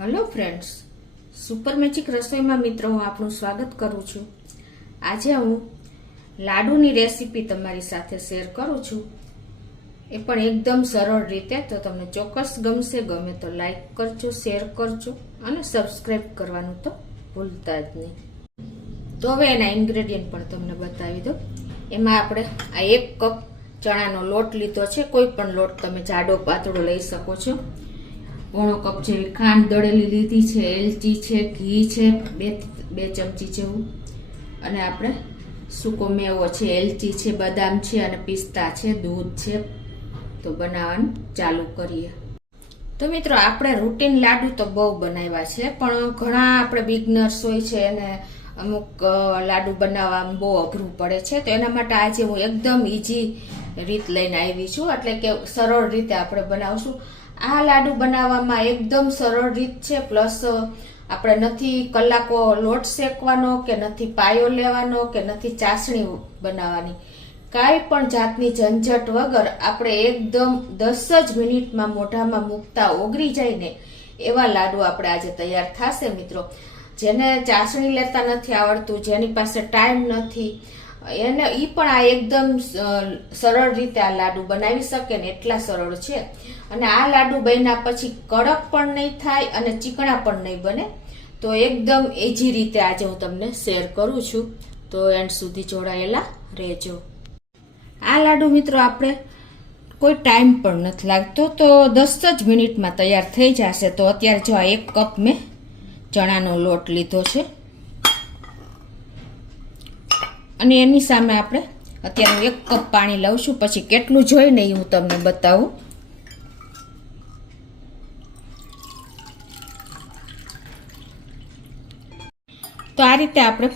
Hello friends, super magic રસોઈમાં મિત્રો હું આપનું સ્વાગત કરું છું. આજે હું લાડુની રેસીપી તમારી સાથે શેર કરું છું, એ પણ એકદમ સરળ રીતે. તો તમને ચોક્કસ ગમશે. ગમે તો લાઈક કરજો, શેર કરજો અને સબસ્ક્રાઈબ કરવાનું તો ભૂલતા જ નહીં. તો હવે એના ઇન્ગ્રેડિયન્ટ પણ તમને બતાવી દો. એમાં આપણે આ 1 કપ ચણાનો લોટ લીધો છે. કોઈ પણ લોટ તમે જાડો પાતળો લઈ શકો છો. પોણો કપ જેવી ખાંડ દળેલી લીધી છે, એલચી છે, ઘી છે, બે ચમચી જેવું, અને આપણે સૂકો મેવો છે, એલચી છે, બદામ છે અને પિસ્તા છે, દૂધ છે. તો બનાવવાનું ચાલુ કરીએ. તો મિત્રો, આપણે રૂટીન લાડુ તો બહુ બનાવ્યા છે, પણ ઘણા આપણે બિગનર્સ હોય છે અને અમુક લાડુ બનાવવામાં બહુ અઘરું પડે છે. તો એના માટે આજે હું એકદમ ઈઝી રીત લઈને આવી છું, એટલે કે સરળ રીતે આપણે બનાવશું. આ લાડુ બનાવવામાં એકદમ સરળ રીત છે. પ્લસ આપણે નથી કલાકો લોટ શેકવાનો, કે નથી પાયો લેવાનો, કે નથી ચાસણી બનાવવાની. કાંઈ પણ જાતની ઝંઝટ વગર આપણે એકદમ 10 જ મિનિટમાં મોઢામાં મૂકતા ઓગળી જાય ને એવા લાડુ આપણે આજે તૈયાર થશે. મિત્રો, જેને ચાસણી લેતા નથી આવડતું, જેની પાસે ટાઈમ નથી, એને ઈ પણ આ એકદમ સરળ રીતે આ લાડુ બનાવી શકે ને એટલા સરળ છે. અને આ લાડુ બન્યા પછી કડક પણ નહીં થાય અને ચીકણા પણ નહીં બને. તો એકદમ ઈઝી રીતે આજે હું તમને શેર કરું છું, તો એન્ડ સુધી જોડાયેલા રહેજો. આ લાડુ મિત્રો આપણે કોઈ ટાઈમ પણ નથી લાગતો, તો 10 જ મિનિટમાં તૈયાર થઈ જશે. તો અત્યારે જો આ 1 કપ મેં ચણાનો લોટ લીધો છે, અને એની સામે આપણે અત્યારે 1 કપ પાણી લઉં છું. પછી કેટલું જોઈને એ હું તમને બતાવું. તો આ રીતે આપણે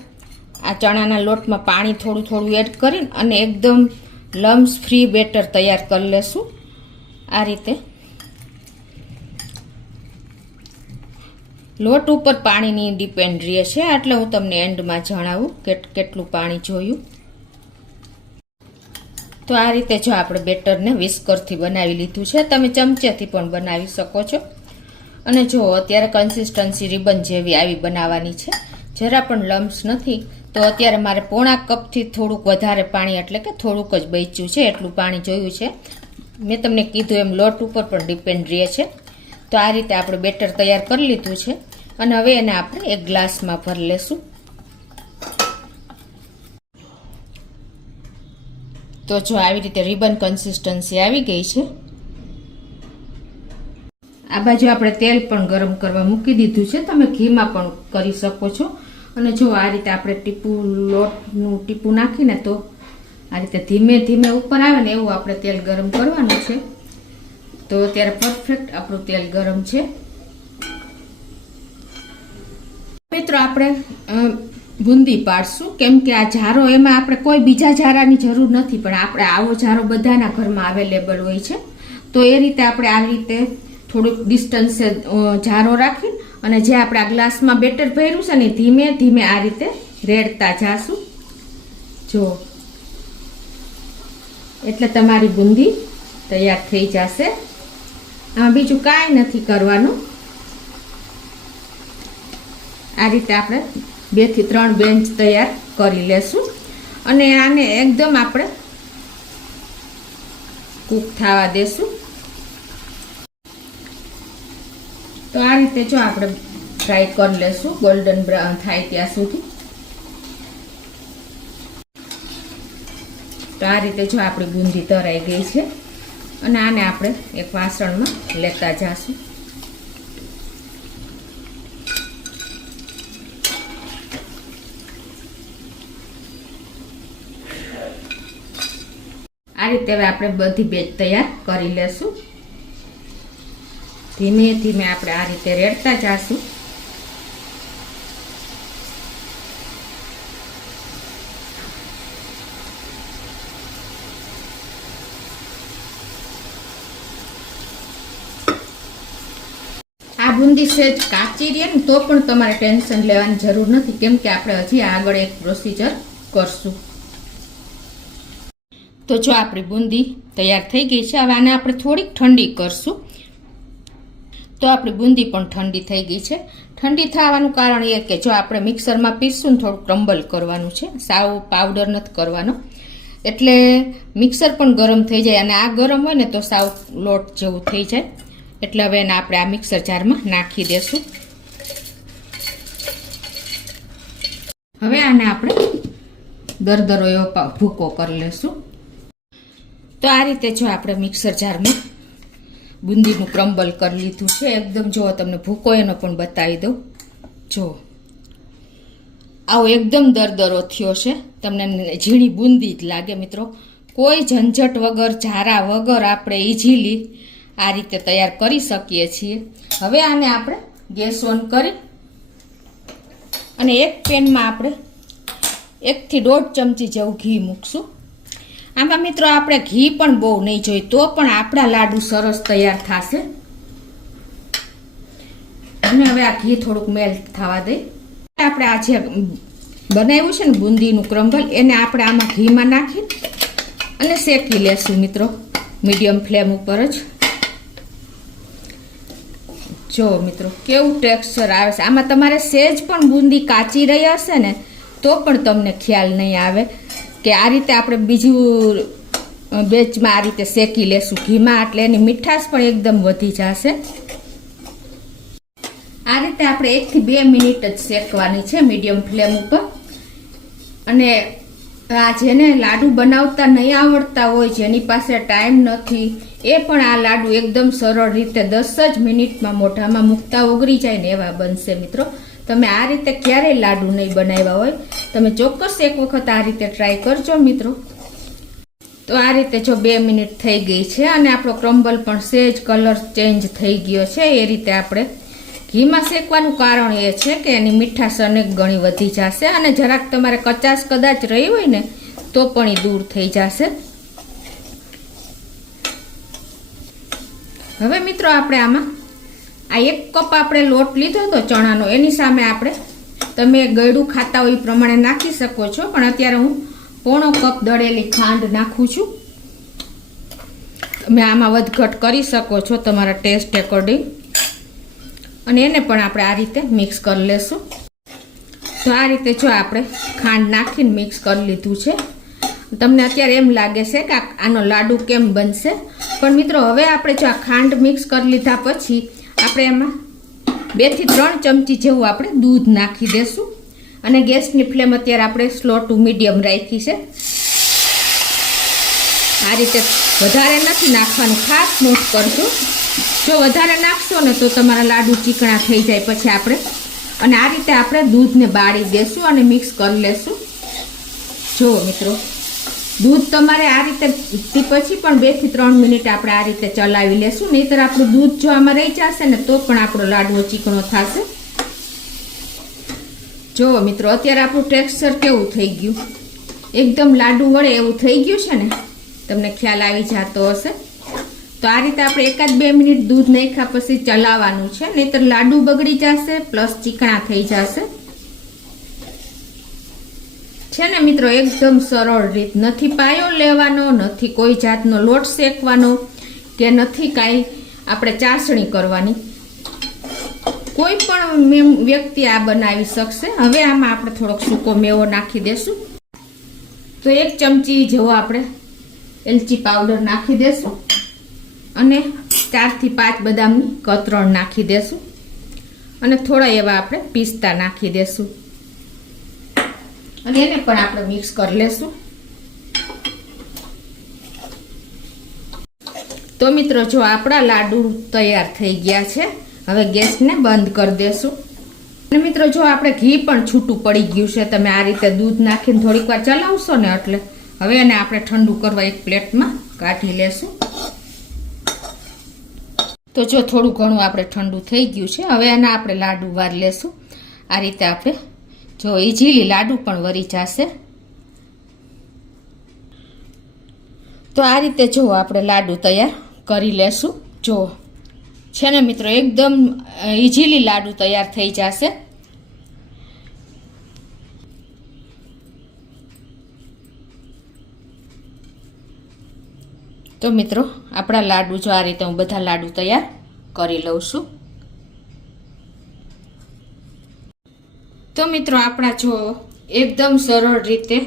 આ ચણાના લોટમાં પાણી થોડું થોડું એડ કરીને અને એકદમ લમ્સ ફ્રી બેટર તૈયાર કરી લેશું. આ રીતે લોટ ઉપર પાણીની ડિપેન્ડ રહે છે, એટલે હું તમને એન્ડમાં જણાવું કે કેટલું પાણી જોયું. તો આ રીતે જો આપણે બેટરને વિસ્કરથી બનાવી લીધું છે. તમે ચમચેથી પણ બનાવી શકો છો. અને જો અત્યારે કન્સિસ્ટન્સી રિબન જેવી આવી બનાવવાની છે, જરા પણ લમ્સ નથી. તો અત્યારે મારે પોણા કપથી થોડુંક વધારે પાણી, એટલે કે થોડુંક જ બચ્યું છે, એટલું પાણી જોયું છે. મેં તમને કીધું એમ લોટ ઉપર પણ ડિપેન્ડ રહે છે. તો આ રીતે આપણે બેટર તૈયાર કરી લીધું છે, અને હવે એને આપણે એક ગ્લાસમાં ભરી લેશું. તો જો આવી રીતે રિબન કન્સિસ્ટન્સી આવી ગઈ છે. આ બાજુ આપણે તેલ પણ ગરમ કરવા મૂકી દીધું છે. તમે ઘીમાં પણ કરી શકો છો. અને જો આ રીતે આપણે ટીપું લોટનું ટીપું નાખીને તો આ રીતે ધીમે ધીમે ઉપર આવે ને એવું આપણે તેલ ગરમ કરવાનું છે. તો અત્યારે પરફેક્ટ આપણું તેલ ગરમ છે. મિત્રો, આપણે બુંદી પાડશું, કેમ કે આ જારો એમાં આપણે કોઈ બીજા જારાની જરૂર નથી, પણ આપણે આવો જારો બધાના ઘરમાં અવેલેબલ હોય છે. તો એ રીતે આપણે આવી રીતે થોડુંક ડિસ્ટન્સે જારો રાખી અને જે આપણે આ ગ્લાસમાં બેટર ભર્યું છે ને ધીમે ધીમે આ રીતે રેડતા જાશું. જો એટલે તમારી બુંદી તૈયાર થઈ જશે. આમાં બીજું કાંઈ નથી કરવાનું. આ રીતે આપણે 2 થી 3 બેન્ચ તૈયાર કરી લેશું, અને આને એકદમ આપણે કૂક થવા દેશું. તો આ રીતે જો આપણે ફ્રાય કરી લેશું, ગોલ્ડન બ્રાઉન થાય ત્યાં સુધી. તો આ રીતે જો આપણી બુંદી તરાઈ ગઈ છે, અને આને આપણે એક વાસણમાં લેતા જાશું. આ રીતે હવે આપણે બધી બેચ તૈયાર કરી લેશું. ધીમે ધીમે આપણે આ રીતે રેડતા જાશું. આ બુંદી સેજ કાચી રહે ને તો પણ તમારે ટેન્શન લેવાની જરૂર નથી, કેમ કે આપણે હજી આગળ એક પ્રોસીજર કરશું. તો જો આપણી બુંદી તૈયાર થઈ ગઈ છે. હવે આને આપણે થોડીક ઠંડી કરશું. તો આપણી બુંદી પણ ઠંડી થઈ ગઈ છે. ઠંડી થવાનું કારણ એ કે જો આપણે મિક્સરમાં પીસશું ને થોડું ક્રમ્બલ કરવાનું છે, સાવ પાવડર નથી કરવાનો, એટલે મિક્સર પણ ગરમ થઈ જાય અને આ ગરમ હોય ને તો સાવ લોટ જેવું થઈ જાય. એટલે હવે એને આપણે આ મિક્સર જારમાં નાખી દેશું. હવે આને આપણે દરદરો એવો ભૂકો કરી લેશું. તો આ રીતે જો આપણે મિક્સર જારમાં બુંદીનું ક્રમ્બલ કરી લીધું છે એકદમ. જો તમને ભૂકો એનો પણ બતાવી દઉં. જો આવો એકદમ દરદરો થયો છે, તમને ઝીણી બુંદી જ લાગે મિત્રો. કોઈ ઝંઝટ વગર, ઝારા વગર આપણે ઇઝીલી આ રીતે તૈયાર કરી શકીએ છીએ. હવે આને આપણે ગેસ ઓન કરી અને એક પેનમાં આપણે 1 થી 1.5 ચમચી જેવું ઘી મૂકશું. આમાં મિત્રો આપણે ઘી પણ બહુ નહીં જોઈએ તો પણ આપણા લાડુ સરસ તૈયાર થશે. અને હવે આ ઘી થોડુંક મેલ્ટ થવા દઈ. આપણે આ જે બનાવ્યું છે ને બુંદીનું ક્રમ્બલ, એને આપણે આમાં ઘીમાં નાખી અને શેકી લેશું મિત્રો, મીડિયમ ફ્લેમ ઉપર જ. જો મિત્રો કેવું ટેક્સચર આવે છે. આમાં તમારે સહેજ પણ બુંદી કાચી રહી હશે ને તો પણ તમને ખ્યાલ નહીં આવે કે આ રીતે આપણે બીજું બેચમાં આ રીતે શેકી લેશું ઘીમાં, એટલે એની મીઠાશ પણ એકદમ વધી જશે. આ રીતે આપણે 1 થી 2 મિનિટ જ શેકવાની છે મીડિયમ ફ્લેમ ઉપર. અને આ જેને લાડુ બનાવતા નહીં આવડતા હોય, જેની પાસે ટાઈમ નથી, એ પણ આ લાડુ એકદમ સરળ રીતે 10 જ મિનિટમાં મોઢામાં મૂકતા ઓગળી જાય ને એવા બનશે મિત્રો. તમે આ રીતે ક્યારેય લાડુ નહીં બનાવ્યા હોય, તમે ચોક્કસ એક વખત આ રીતે ટ્રાય કરજો મિત્રો. તો આ રીતે જો 2 મિનિટ થઈ ગઈ છે અને આપણો ક્રમ્બલ પણ સહેજ કલર ચેન્જ થઈ ગયો છે. એ રીતે આપણે ઘીમાં શેકવાનું કારણ એ છે કે એની મીઠાશ અનેક ગણી વધી જશે અને જરાક તમારે કચાશ કદાચ રહી હોય ને તો પણ એ દૂર થઈ જશે. હવે મિત્રો આપણે આમાં આ 1 કપ આપણે લોટ લીધો હતો ચણાનો, એની સામે આપણે તમે ગળ્યું ખાતા હોય એ પ્રમાણે નાખી શકો છો, પણ અત્યારે હું 1/4 કપ દળેલી ખાંડ નાખું છું. તમે આમાં વધઘટ કરી શકો છો તમારા ટેસ્ટ એકોર્ડિંગ. અને એને પણ આપણે આ રીતે મિક્સ કરી લેશું. તો આ રીતે જો આપણે ખાંડ નાખીને મિક્સ કરી લીધું છે. તમને અત્યારે એમ લાગે છે કે આનો લાડુ કેમ બનશે, પણ મિત્રો હવે આપણે જો આ ખાંડ મિક્સ કરી લીધા પછી આપણે એમાં 2 થી 3 ચમચી જેવું આપણે દૂધ નાખી દેશું. અને ગેસની ફ્લેમ અત્યારે આપણે સ્લો ટુ મીડિયમ રાખી છે. આ રીતે વધારે નથી નાખવાનું, ખાસ નોટ કરજો. જો વધારે નાખશો ને તો તમારા લાડુ ચીકણા થઈ જાય પછી આપણે. અને આ રીતે આપણે દૂધને બાળી દેશું અને મિક્સ કરી લેશું. જો મિત્રો દૂધ તમારે આ રીતે પછી પણ 2 થી 3 મિનિટ આપણે આ રીતે ચલાવી લેશું, નહીંતર આપણું દૂધ જો આમાં રહી જશે ને તો પણ આપણો લાડવો ચીકણો થશે. જો મિત્રો અત્યારે આપણું ટેક્સચર કેવું થઈ ગયું, એકદમ લાડુ વળે એવું થઈ ગયું છે ને, તમને ખ્યાલ આવી જતો હશે. તો આ રીતે આપણે 1 જ 2 મિનિટ દૂધ નાખ્યા પછી ચલાવવાનું છે, નહીંતર લાડુ બગડી જશે પ્લસ ચીકણા થઈ જશે. છે ને મિત્રો એકદમ સરળ રીત, નથી પાયો લેવાનો, નથી કોઈ જાતનો લોટ શેકવાનો કે નથી કાંઈ આપણે ચાસણી કરવાની. કોઈ પણ વ્યક્તિ આ બનાવી શકશે. હવે આમાં આપણે થોડોક સૂકો મેવો નાખી દેશું. તો 1 ચમચી જેવો આપણે એલચી પાવડર નાખી દેશું અને 4 થી 5 બદામની કતરણ નાખી દેશું અને થોડા એવા આપણે પિસ્તા નાખી દેશું અને એને પણ આપણે મિક્સ કરી લેશું. તો મિત્રો જો આપણા લાડુ તૈયાર થઈ ગયા છે. હવે ગેસને બંધ કરી દેશું. અને મિત્રો જો આપણે ઘી પણ છૂટું પડી ગયું છે, તમે આ રીતે દૂધ નાખીને થોડીક વાર ચલાવશો ને એટલે. હવે એને આપણે ઠંડુ કરવા એક પ્લેટમાં કાઢી લેશું. તો જો થોડું ઘણું આપણે ઠંડુ થઈ ગયું છે. હવે એના આપણે લાડુ વાર લેશું. આ રીતે આપણે જો ઇઝીલી લાડુ પણ વરી જશે. તો આ રીતે જો આપણે લાડુ તૈયાર કરી લેશું. જો છે ને મિત્રો એકદમ ઇઝીલી લાડુ તૈયાર થઈ જશે. તો મિત્રો આપણા લાડુ જો આ રીતે હું બધા લાડુ તૈયાર કરી લઉં છું. તો મિત્રો આપણા જો એકદમ સરળ રીતે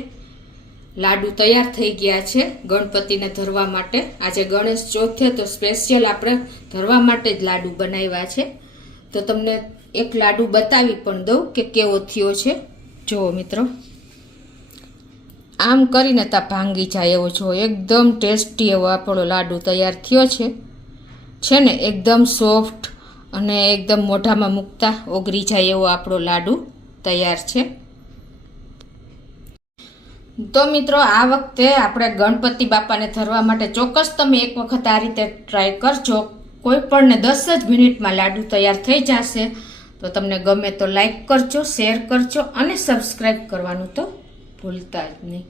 લાડુ તૈયાર થઈ ગયા છે ગણપતિને ધરવા માટે. આજે ગણેશ ચોથ છે તો સ્પેશિયલ આપણે ધરવા માટે જ લાડુ બનાવ્યા છે. તો તમને એક લાડુ બતાવી પણ દઉં કે કેવો થયો છે. જુઓ મિત્રો, આમ કરીને તા ભાંગી જાય એવો જો એકદમ ટેસ્ટી એવો આપણો લાડુ તૈયાર થયો છે ને એકદમ સોફ્ટ અને એકદમ મોઢામાં મૂકતા ઓગળી જાય એવો આપણો લાડુ તૈયાર છે. તો મિત્રો આ વખતે આપણે ગણપતિ બાપાને ધરવા માટે ચોક્કસ તમે એક વખત આ રીતે ટ્રાય કરજો. કોઈ પણને 10 જ મિનિટમાં લાડુ તૈયાર થઈ જશે. તો તમને ગમે તો લાઈક કરજો, શેર કરજો અને સબસ્ક્રાઈબ કરવાનું તો ભૂલતા જ નહીં.